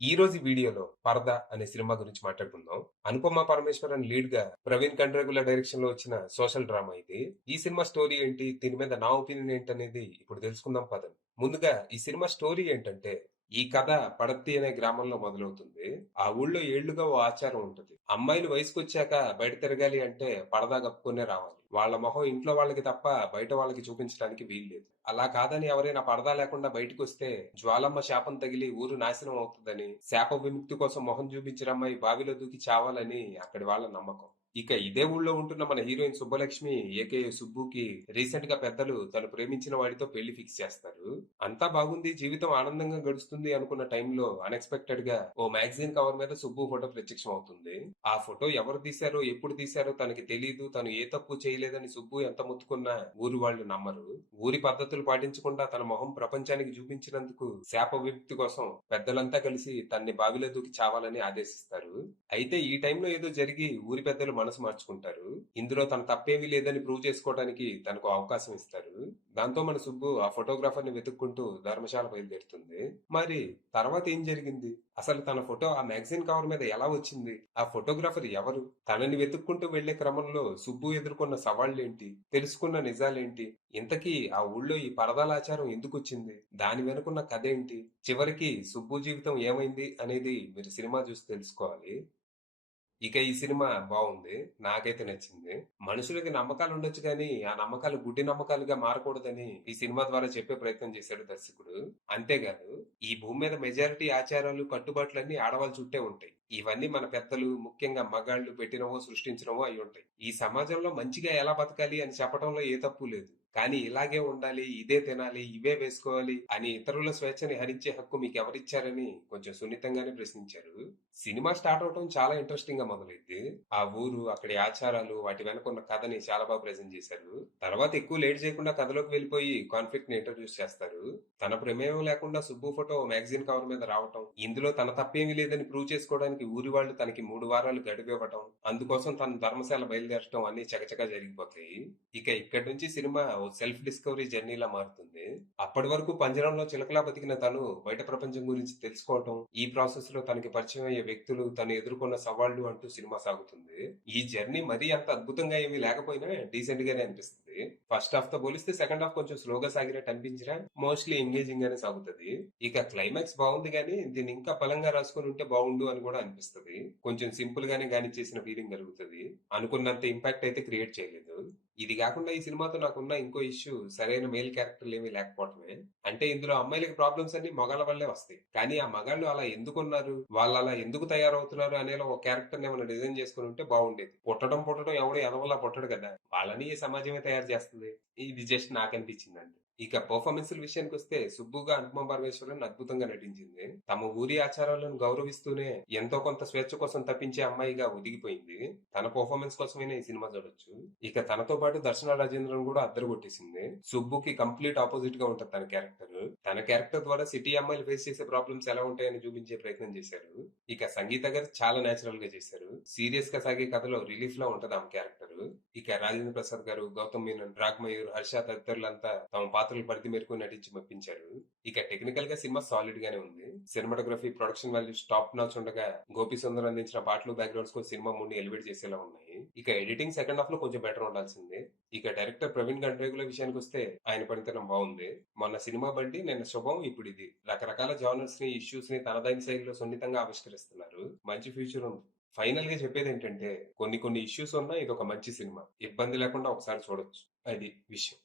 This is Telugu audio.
ఈ రోజు వీడియోలో 'పరద' అనే సినిమా గురించి మాట్లాడుకుందాం. అనుపమ పరమేశ్వరన్ లీడ్ గా ప్రవీణ్ కండ్రేగుల డైరెక్షన్ లో వచ్చిన సోషల్ డ్రామా ఇది. ఈ సినిమా స్టోరీ ఏంటి, దీని మీద నా ఒపీనియన్ ఏంటనేది ఇప్పుడు తెలుసుకుందాం పదండి. ముందుగా ఈ సినిమా స్టోరీ ఏంటంటే, ఈ కథ పడత్తి అనే గ్రామంలో మొదలవుతుంది. ఆ ఊళ్ళో ఏళ్లుగా ఓ ఆచారం ఉంటుంది. అమ్మాయిలు వయసుకొచ్చాక బయట తిరగాలి అంటే పరదా కప్పుకునే రావాలి. వాళ్ళ మొహం ఇంట్లో వాళ్ళకి తప్ప బయట వాళ్ళకి చూపించడానికి వీల్లేదు. అలా కాదని ఎవరైనా పరదా లేకుండా బయటకు వస్తే జ్వాలమ్మ శాపం తగిలి ఊరు నాశనం అవుతుందని, శాప విముక్తి కోసం మొహం చూపించిన అమ్మాయి బావిలో దూకి చావాలని అక్కడి వాళ్ళ నమ్మకం. ఇక ఇదే ఊళ్ళో ఉంటున్న మన హీరోయిన్ సుబ్బలక్ష్మి ఏకే సుబ్బుకి రీసెంట్ గా పెద్దలు తను ప్రేమించిన వాడితో పెళ్లి ఫిక్స్ చేస్తారు. అంతా బాగుంది, జీవితం ఆనందంగా గడుస్తుంది అనుకున్న టైంలో అన్ఎక్స్పెక్టెడ్ గా ఓ మ్యాగజైన్ కవర్ మీద సుబ్బు ఫోటో ప్రత్యక్షం అవుతుంది. ఆ ఫోటో ఎవరు తీశారో ఎప్పుడు తీశారో తనకి తెలీదు. తను ఏ తప్పు చేయలేదని సుబ్బు ఎంత ముత్తుకున్నా ఊరి వాళ్ళు నమ్మరు. ఊరి పద్ధతులు పాటించకుండా తన మొహం ప్రపంచానికి చూపించినందుకు శాప విముక్తి కోసం పెద్దలంతా కలిసి తన్ని బావిలో దూకి చావాలని ఆదేశిస్తారు. అయితే ఈ టైంలో ఏదో జరిగి ఊరి పెద్దలు మనసు మార్చుకుంటారు. ఇందులో తన తప్పేమీ లేదని ప్రూవ్ చేసుకోవడానికి తనకు అవకాశం ఇస్తారు. దాంతో మన సుబ్బు ఆ ఫోటోగ్రాఫర్ ని వెతుక్కుంటూ ధర్మశాల బయలుదేరుతుంది. మరి తర్వాత ఏం జరిగింది, అసలు తన ఫోటో ఆ మ్యాగజైన్ కవర్ మీద ఎలా వచ్చింది, ఆ ఫోటోగ్రాఫర్ ఎవరు, తనని వెతుక్కుంటూ వెళ్లే క్రమంలో సుబ్బు ఎదుర్కొన్న సవాళ్లేంటి, తెలుసుకున్న నిజాలేంటి, ఇంతకీ ఆ ఊళ్ళో ఈ పరదాలాచారం ఎందుకు వచ్చింది, దాని వెనుకున్న కథ ఏంటి, చివరికి సుబ్బు జీవితం ఏమైంది అనేది మీరు సినిమా చూసి తెలుసుకోవాలి. ఇక ఈ సినిమా బావుంది. నాకైతే నచ్చింది. మనుషులకి నమ్మకాలు ఉండొచ్చు గానీ, ఆ నమ్మకాలు గుడ్డి నమ్మకాలుగా మారకూడదని ఈ సినిమా ద్వారా చెప్పే ప్రయత్నం చేశాడు దర్శకుడు. అంతేకాదు, ఈ భూమి మీద మెజారిటీ ఆచారాలు, కట్టుబాట్లన్నీ ఆడవాళ్ళ చుట్టే ఉంటాయి. ఇవన్నీ మన పెద్దలు, ముఖ్యంగా మగాళ్ళు పెట్టినవో, సృష్టించినవో అయ్యుంటాయి. ఈ సమాజంలో మంచిగా ఎలా బతకాలి అని చెప్పడంలో ఏ తప్పు లేదు. కానీ ఇలాగే ఉండాలి, ఇదే తినాలి, ఇవే వేసుకోవాలి అని ఇతరుల స్వేచ్ఛని హరించే హక్కు మీకెవరిచ్చారని కొంచెం సున్నితంగానే ప్రశ్నించారు. సినిమా స్టార్ట్ అవటం చాలా ఇంట్రెస్టింగ్ గా మొదలైంది. ఆ ఊరు, అక్కడి ఆచారాలు, వాటి వెనకున్న కథని చాలా బాగా ప్రెజెంట్ చేశారు. తర్వాత ఎక్కువ లేట్ చేయకుండా కథలోకి వెళ్ళిపోయి కాన్ఫ్లిక్ట్ ని ఇంట్రడ్యూస్ చేస్తారు. తన ప్రమేయం లేకుండా సుబ్బు ఫోటో మ్యాగజైన్ కవర్ మీద రావటం, ఇందులో తన తప్పేమీ లేదని ప్రూవ్ చేసుకోవడానికి ఊరి వాళ్ళు తనకి 3 వారాలు గడువు ఇవ్వటం, అందుకోసం తన ధర్మశాల బయలుదేరటం అన్ని చకచకా జరిగిపోతాయి. ఇక ఇక్కడి నుంచి సినిమా ఓ సెల్ఫ్ డిస్కవరీ జర్నీలా మారుతుంది. అప్పటి వరకు పంజరంలో చిలకలా బతికిన తను బయట ప్రపంచం గురించి తెలుసుకోవటం, ఈ ప్రాసెస్ లో తనకి పరిచయం అయ్యే వ్యక్తులు, తను ఎదుర్కొన్న సవాళ్లు అంటూ సినిమా సాగుతుంది. ఈ జర్నీ మరీ అంత అద్భుతంగా ఏమీ లేకపోయినా డీసెంట్ గానే అనిపిస్తుంది. ఫస్ట్ హాఫ్ తో పోలిస్తే సెకండ్ హాఫ్ కొంచెం స్లోగా సాగినట్టు అనిపించినా మోస్ట్లీ ఎంగేజింగ్ గానే సాగుతుంది. ఇక క్లైమాక్స్ బాగుంది గానీ దీన్ని ఇంకా బలంగా రాసుకొని ఉంటే బాగుండు అని కూడా అనిపిస్తుంది. కొంచెం సింపుల్ గానే గాని చేసిన ఫీలింగ్ కలుగుతుంది. అనుకున్నంత ఇంపాక్ట్ అయితే క్రియేట్ చేయలేదు. ఇది కాకుండా ఈ సినిమాతో నాకున్న ఇంకో ఇష్యూ సరైన మేల్ క్యారెక్టర్లు ఏమీ లేకపోవటమే. అంటే ఇందులో అమ్మాయిలకి ప్రాబ్లమ్స్ అన్ని మగాళ్ళ వల్లే వస్తాయి. కానీ ఆ మగాళ్ళు అలా ఎందుకున్నారు, వాళ్ళు అలా ఎందుకు తయారవుతున్నారు అనేలా ఒక క్యారెక్టర్ ఏమైనా డిజైన్ చేసుకుని ఉంటే బాగుండేది. పుట్టడం పుట్టడం ఎవడో ఎదవలా పుట్టడు కదా, వాళ్ళని ఈ సమాజమే తయారు చేస్తుంది. ఇది జస్ట్ నాకు అనిపించింది. ఇక పర్ఫార్మెన్స్ విషయానికి వస్తే సుబ్బుగా అనుపమ పరమేశ్వరన్ అద్భుతంగా నటించింది. తమ ఊరి ఆచారాలను గౌరవిస్తూనే ఎంతో కొంత స్వేచ్ఛ కోసం తప్పించే అమ్మాయిగా ఒదిగిపోయింది. తన పర్ఫార్మెన్స్ కోసమైనా ఈ సినిమా చూడొచ్చు. ఇక తనతో పాటు దర్శన రాజేంద్రన్ కూడా అద్దరు కొట్టేసింది. సుబ్బుకి కంప్లీట్ ఆపోజిట్ గా ఉంటది తన క్యారెక్టర్. తన క్యారెక్టర్ ద్వారా సిటీ అమ్మాయిలు ఫేస్ చేసే ప్రాబ్లమ్స్ ఎలా ఉంటాయని చూపించే ప్రయత్నం చేశారు. ఇక సంగీత గారు చాలా నేచురల్ గా చేశారు. సీరియస్ గా సాగే కథలో రిలీఫ్ లా ఉంటది ఆమె క్యారెక్టర్. ఇక రాజేంద్ర ప్రసాద్ గారు, గౌతమ్ మీనన్, రాగ్మయూర్, హర్ష తదితరులంతా తమ పాత్రలు పరిధి మేరకు నటించి మెప్పించారు. ఇక టెక్నికల్ గా సినిమా సాలిడ్ గానే ఉంది. Cinematography, production values top notch ఉండగా గోపి సుందర్ అందించిన పాటలు, బ్యాక్గ్రౌండ్స్ కు సినిమా మూడ్ ని ఎలివేట్ చేసేలా ఉన్నాయి. ఇక ఎడిటింగ్ సెకండ్ హాఫ్ లో కొంచెం బెటర్ ఉండాల్సిందే. ఇక డైరెక్టర్ ప్రవీణ్ గండ్రేగుల విషయానికి వస్తే ఆయన పనితనం బాగుంది. మొన్న సినిమా బండి, నిన్న శుభం, ఇప్పుడు ఇది రకరకాల జానర్స్ ని, ఇష్యూస్ ని తనదైన శైలిలో సున్నితంగా ఆవిష్కరిస్తున్నారు. మంచి ఫ్యూచర్ ఉంది. ఫైనల్ గా చెప్పేది ఏంటంటే, కొన్ని కొన్ని ఇష్యూస్ ఉన్నా ఇది ఒక మంచి సినిమా. ఇబ్బంది లేకుండా ఒకసారి చూడొచ్చు. అది విషయం.